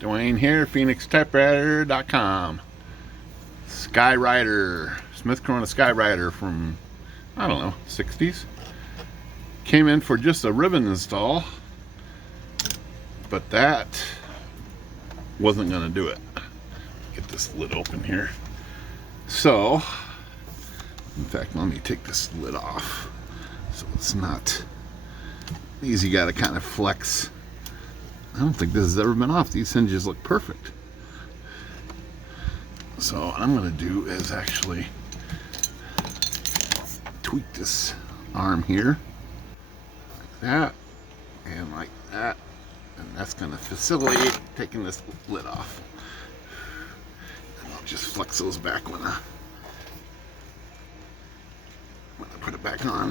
Dwayne here, PhoenixTypewriter.com. Skywriter, Smith Corona Skywriter from, I don't know, 60s. Came in for just a ribbon install, but that wasn't going to do it. Get this lid open here. So, in fact, let me take this lid off so it's not easy. Got to kind of flex. I don't think this has ever been off. These hinges look perfect. So what I'm going to do is actually tweak this arm here like that and like that, and that's going to facilitate taking this lid off. And I'll just flex those back when I put it back on.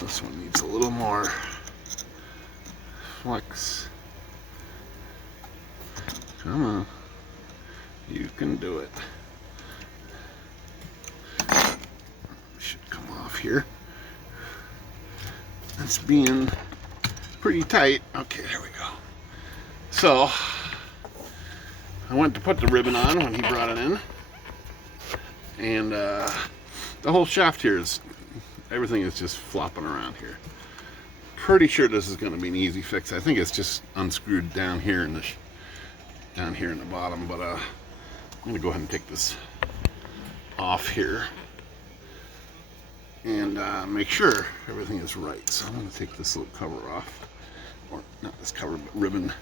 This one needs a little more flex. Come on, you can do it. Should come off here. It's being pretty tight. Okay, there we go. So, I went to put the ribbon on when he brought it in. And the whole shaft here is, everything is just flopping around here. Pretty sure this is going to be an easy fix. I think it's just unscrewed down here in the bottom, but I'm going to go ahead and take this off here and make sure everything is right. So I'm going to take this little cover off, or not this cover, but ribbon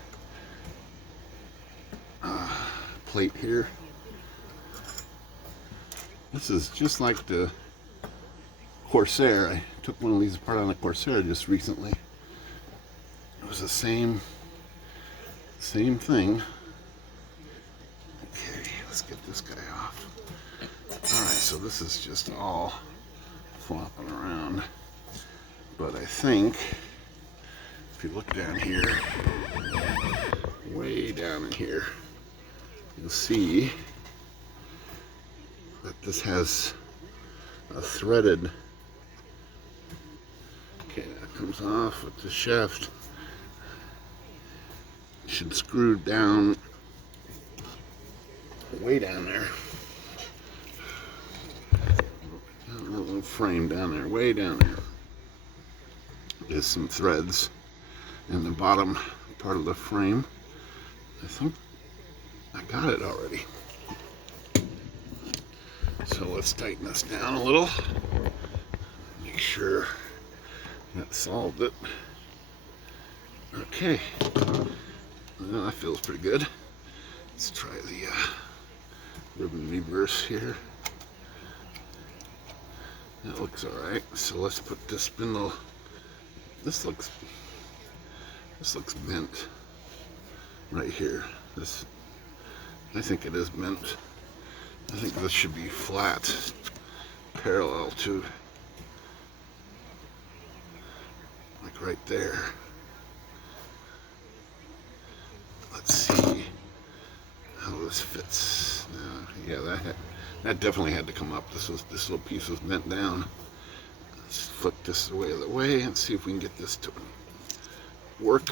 plate here. This is just like the Corsair. I took one of these apart on the Corsair just recently. It was the same thing. Okay, let's get this guy off. Alright, so this is just all flopping around. But I think, if you look down here, way down in here, you'll see that this has a threaded, okay, that comes off with the shaft. It should screw down way down there. A little frame down there, way down there. There's some threads in the bottom part of the frame. I think I got it already. So let's tighten this down a little. Make sure that solved it. Okay. Well, that feels pretty good. Let's try the ribbon reverse here. That looks alright. So let's put this spindle. This looks bent right here. This, I think it is bent. I think this should be flat, parallel to, like right there. Let's see how this fits. Yeah, that definitely had to come up. This little piece was bent down. Let's flip this the other way and see if we can get this to work.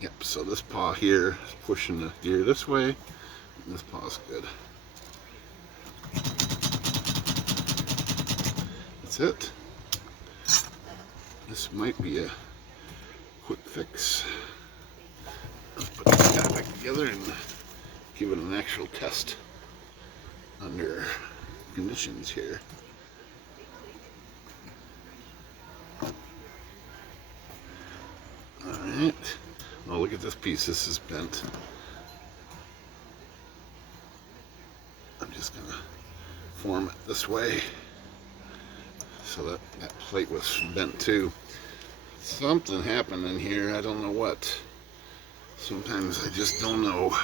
Yep, so this paw here is pushing the gear this way, and this paw's good. That's it. This might be a quick fix. Let's put this guy back together and give it an actual test under conditions here. Alright. Oh, look at this piece. This is bent. I'm just going to form it this way so that plate was bent too. Something happened in here. I don't know what. Sometimes I just don't know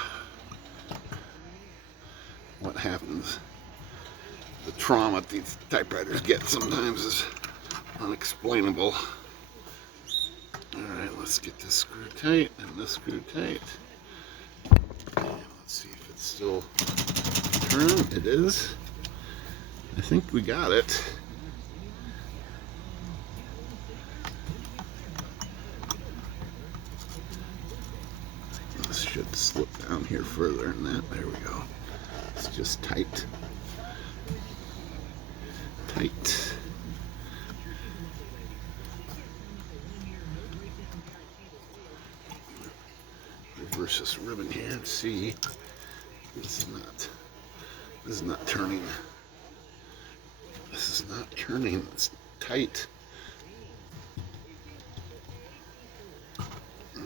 what happens. The trauma these typewriters get sometimes is unexplainable. Alright, let's get this screw tight and this screw tight. And let's see if it's still turning. It is. I think we got it. should slip down here further than that. There we go. It's just tight. Tight. Reverse this ribbon here and see. This is not turning. This is not turning. It's tight.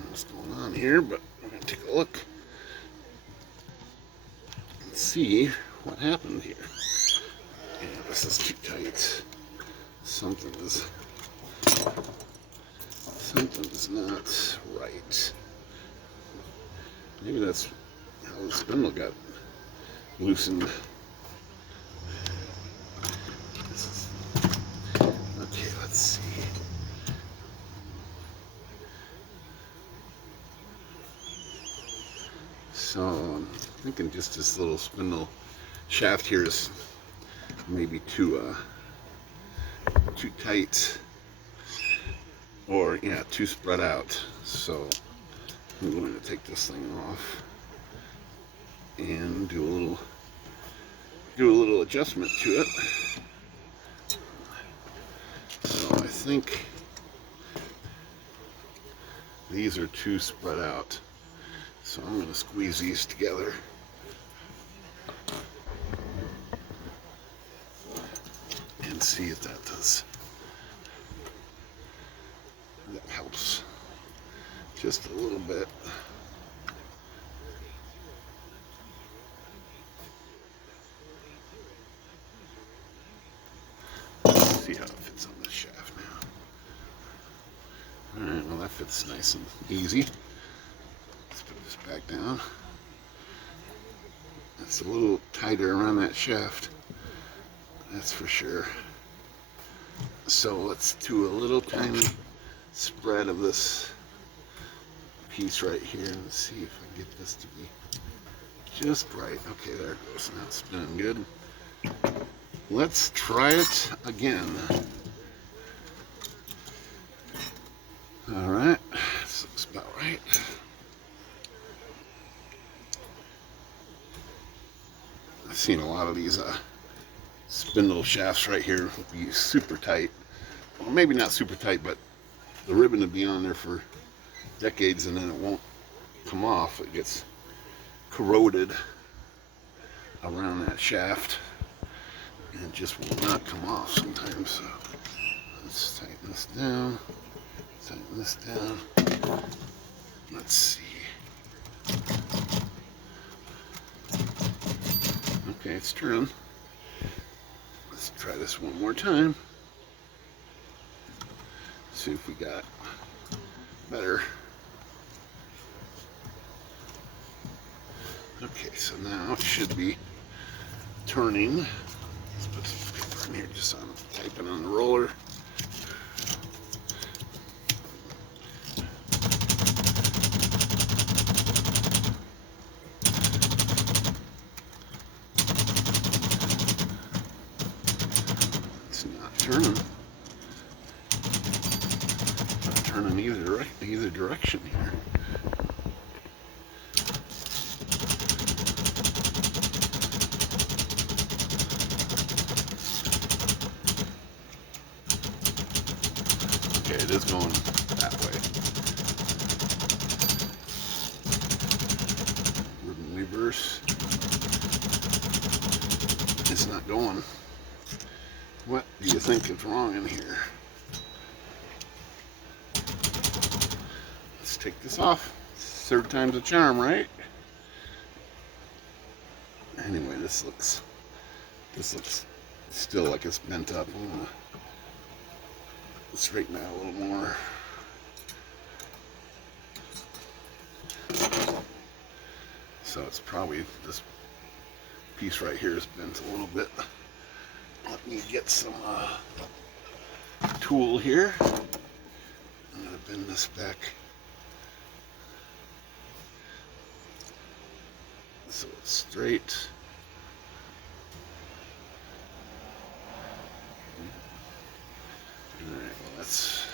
What's going on here? But we're gonna take a look and see what happened here. Yeah, this is too tight. Something's not right. Maybe that's how the spindle got loosened. Okay, let's see. So I'm thinking just this little spindle shaft here is maybe too tight, or yeah, too spread out. So I'm going to take this thing off and do a little adjustment to it. So I think these are too spread out. So I'm going to squeeze these together. And see if that does. That helps just a little bit. Let's see how it fits on this shaft now. Alright, well that fits nice and easy. Let's put this back down. It's a little tighter around that shaft, that's for sure. So let's do a little tiny spread of this piece right here and see if I can get this to be just right. Okay, there it goes. Now it's spinning good. Let's try it again. All right, this looks about right. I've seen a lot of these spindle shafts right here be super tight. Well, maybe not super tight, but the ribbon would be on there for decades and then it won't come off. It gets corroded around that shaft and it just will not come off sometimes. So let's tighten this down, tighten this down. Let's see. Okay, it's turning. Let's try this one more time. See if we got better. Okay, so now it should be turning. Let's put some paper in here just so I'm typing on the roller. It's not turning. Not turning either direction here. Okay, it is going that way. Ribbon reverse. It's not going. What do you think is wrong in here? Let's take this off. Third time's a charm, right? Anyway, this looks still like it's bent up. I'm gonna straighten that a little more. So it's probably this piece right here is bent a little bit. Let me get some tool here. I'm gonna bend this back so it's straight. Alright, well that's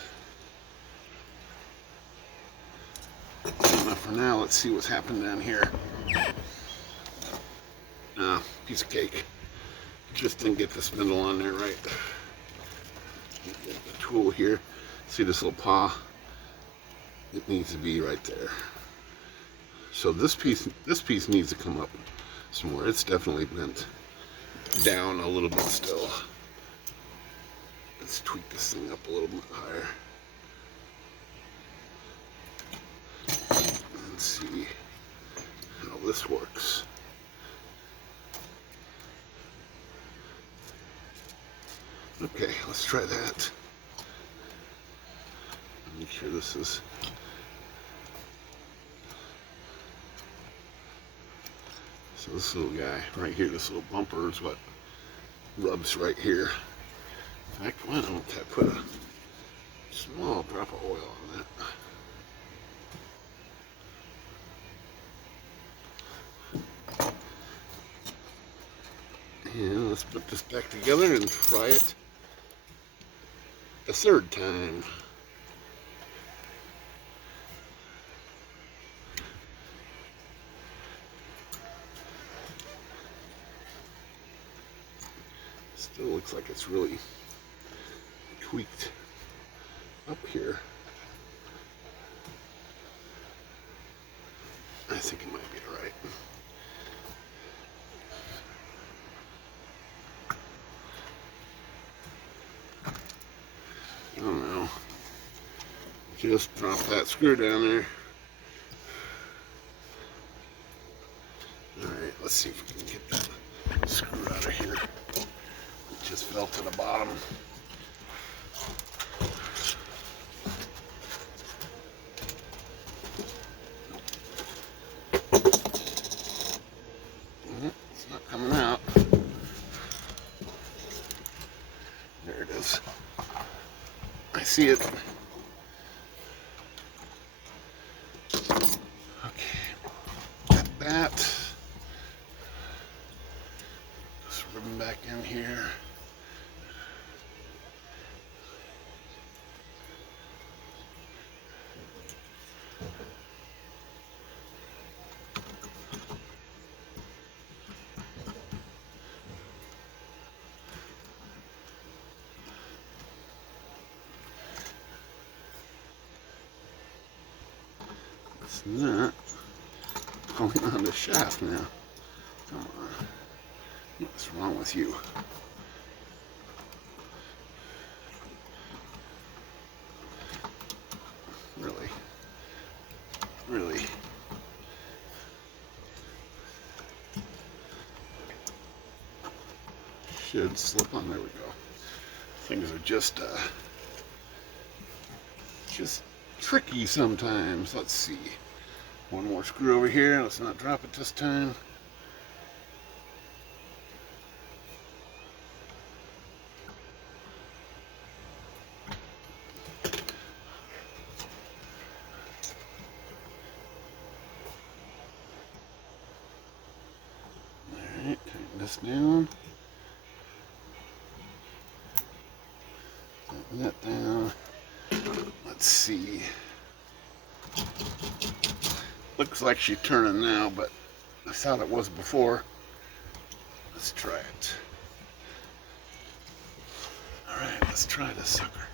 enough for now, let's see what's happened down here. Piece of cake. Just didn't get the spindle on there right. Get the tool here. See this little paw? It needs to be right there. So this piece needs to come up some more. It's definitely bent down a little bit still. Let's tweak this thing up a little bit higher. And see how this works. Okay, let's try that. Make sure this is... So this little guy right here, this little bumper is what rubs right here. In fact, why don't I put a small drop of oil on that. And let's put this back together and try it a third time. Still looks like it's really tweaked up here. I think it might be all right. I don't know. Just drop that screw down there. Alright, let's see if we can get that screw out of here. It just fell to the bottom. It's not coming out. There it is. I see it. Okay, got that. Just ribbon back in here. It's not going on the shaft now. Come on. What's wrong with you? Really? Really? Should slip on. There we go. Things are just tricky sometimes. Let's see. One more screw over here. Let's not drop it this time. Alright, tighten this down. Tighten that down. Let's see. Looks like she's turning now, but I thought it was before. Let's try it. Alright, let's try this sucker.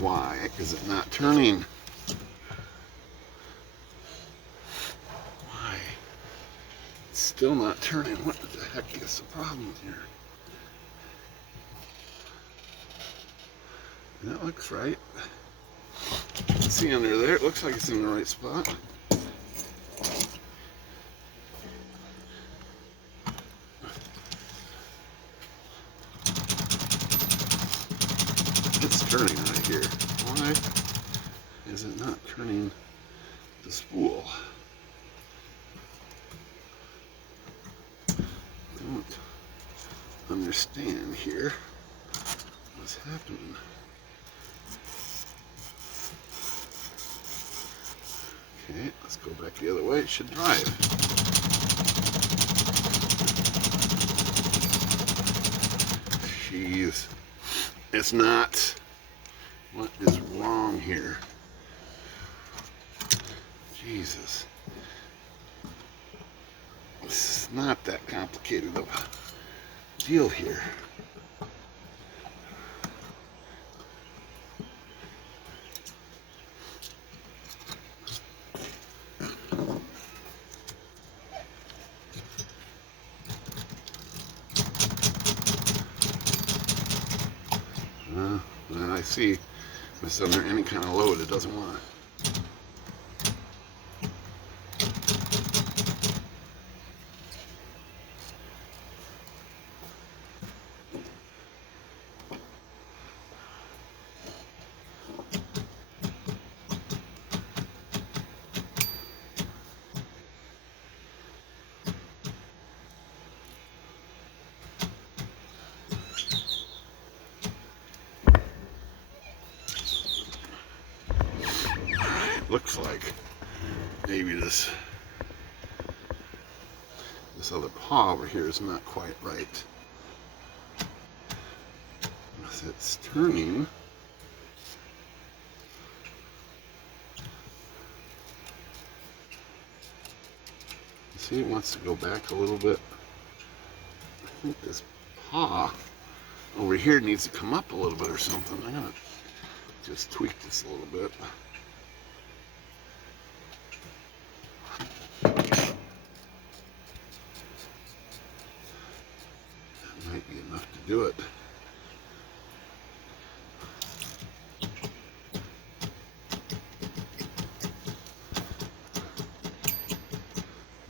Why is it not turning? Why? It's still not turning. What the heck is the problem here? That looks right. See under there, it looks like it's in the right spot. It's turning right here. Why is it not turning the spool? Don't understand here what's happening. Okay, let's go back the other way. It should drive. It's not. What is wrong here? Jesus. This is not that complicated of a deal here. And I see it's under any kind of load it doesn't want. Looks like maybe this other paw over here is not quite right. As it's turning, see, it wants to go back a little bit. I think this paw over here needs to come up a little bit or something. I'm gonna just tweak this a little bit. Might be enough to do it.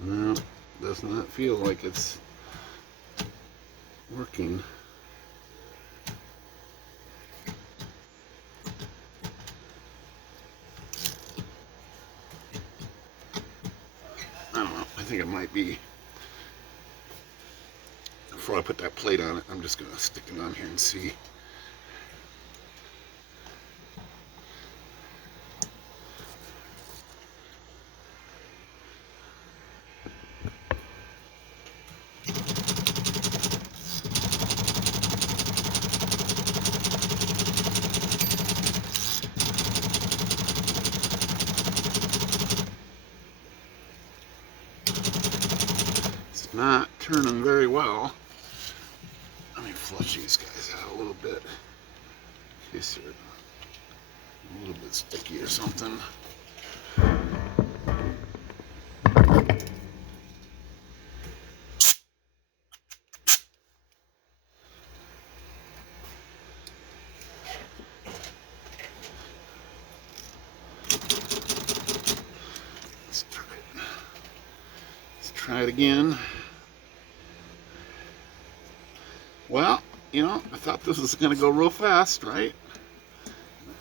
No, does not feel like it's working. I don't know. I think it might be. Before I put that plate on it, I'm just going to stick it on here and see. It's not turning very well. Let me flush these guys out a little bit in case they're a little bit sticky or something. Let's try it again. Well, you know, I thought this was going to go real fast, right? It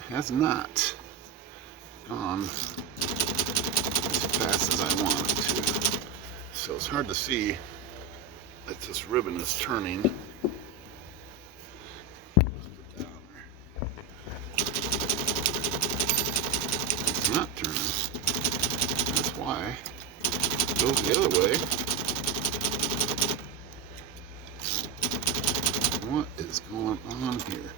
has not gone as fast as I wanted to. So it's hard to see that this ribbon is turning. It's not turning. That's why it goes the other way. What is going on here?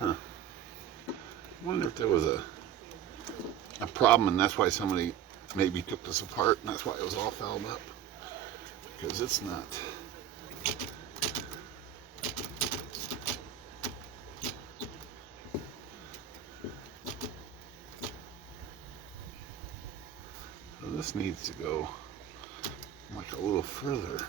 Huh. I wonder if there was a problem and that's why somebody maybe took this apart and that's why it was all fouled up, because it's not. So this needs to go like a little further.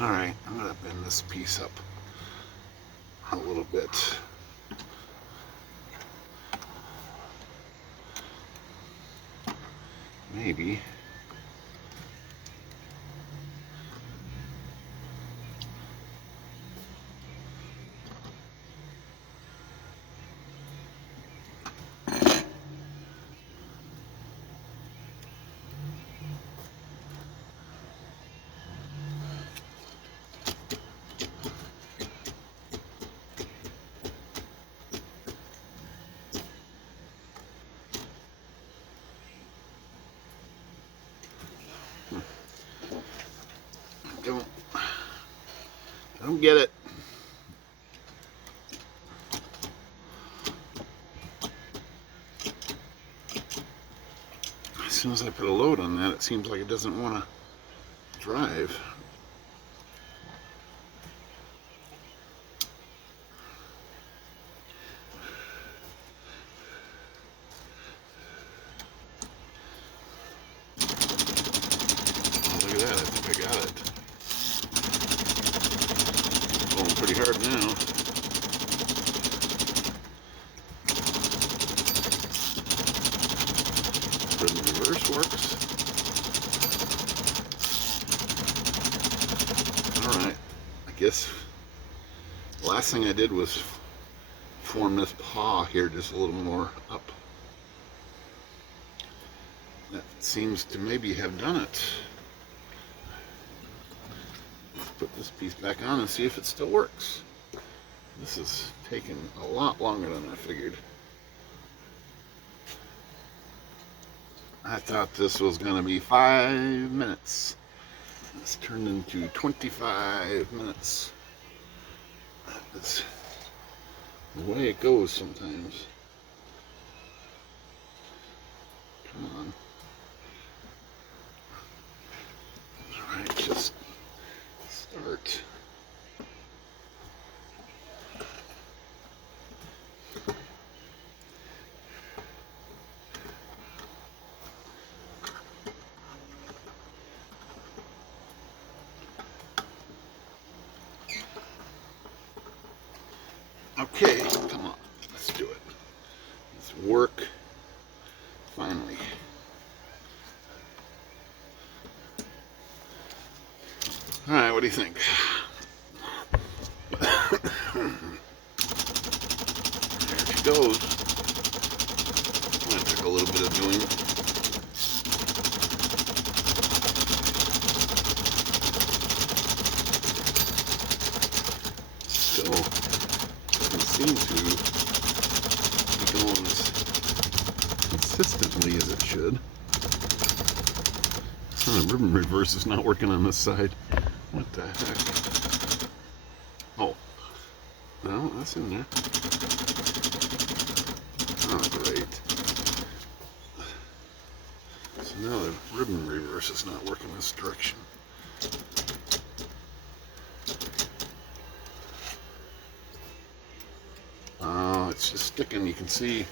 All right, I'm this piece up a little bit. Maybe. I don't get it. As soon as I put a load on that, it seems like it doesn't want to drive. Oh, look at that, I think I got it. It's going pretty hard now. The reverse works. Alright, I guess the last thing I did was form this paw here just a little more up. That seems to maybe have done it. Let's put this piece back on and see if it still works. This is taking a lot longer than I figured. I thought this was going to be 5 minutes. It's turned into 25 minutes. That's the way it goes sometimes. Come on. Alright, just start. Okay, come on, let's do it. Let's work, finally. All right, what do you think? There she goes. That took a little bit of doing. Still seem to be going as consistently as it should. Oh, the ribbon reverse is not working on this side. What the heck? Oh, no, that's in there. Oh, great. So now the ribbon reverse is not working this direction. It's just sticking. You can see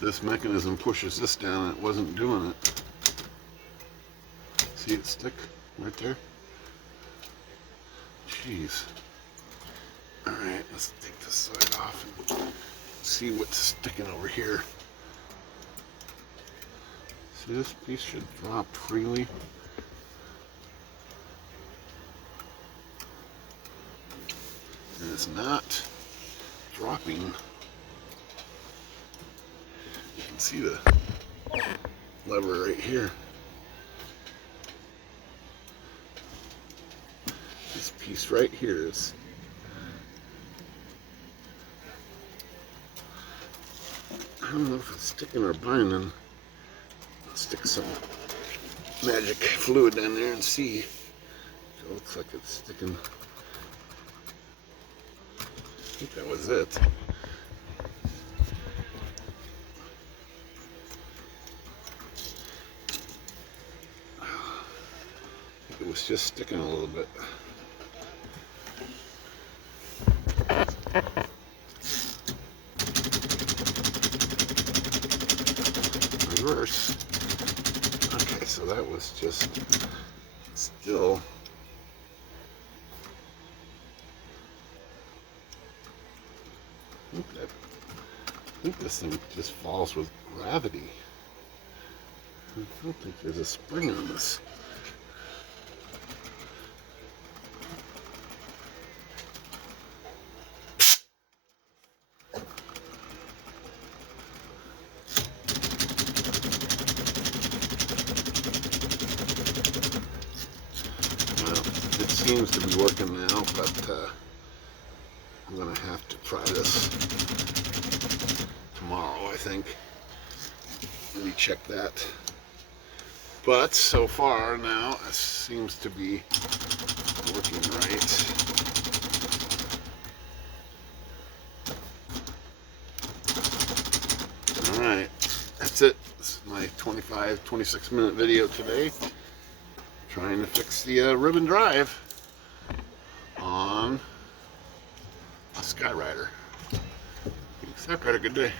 this mechanism pushes this down and it wasn't doing it. See it stick right there? Jeez. Alright, let's take this side off and see what's sticking over here. See, this piece should drop freely. And it's not dropping. You can see the lever right here. This piece right here is I don't know if it's sticking or binding. Let's stick some magic fluid down there and see. It looks like it's sticking. I think that was it. It was just sticking a little bit. Reverse. Okay, so that was just still think this thing just falls with gravity. I don't think there's a spring on this. It seems to be working now, but I'm going to have to try this tomorrow, I think. Let me check that. But so far now, it seems to be working right. Alright, that's it. This is my 26 minute video today. Trying to fix the ribbon drive on a Skywriter. Skywriter, good day.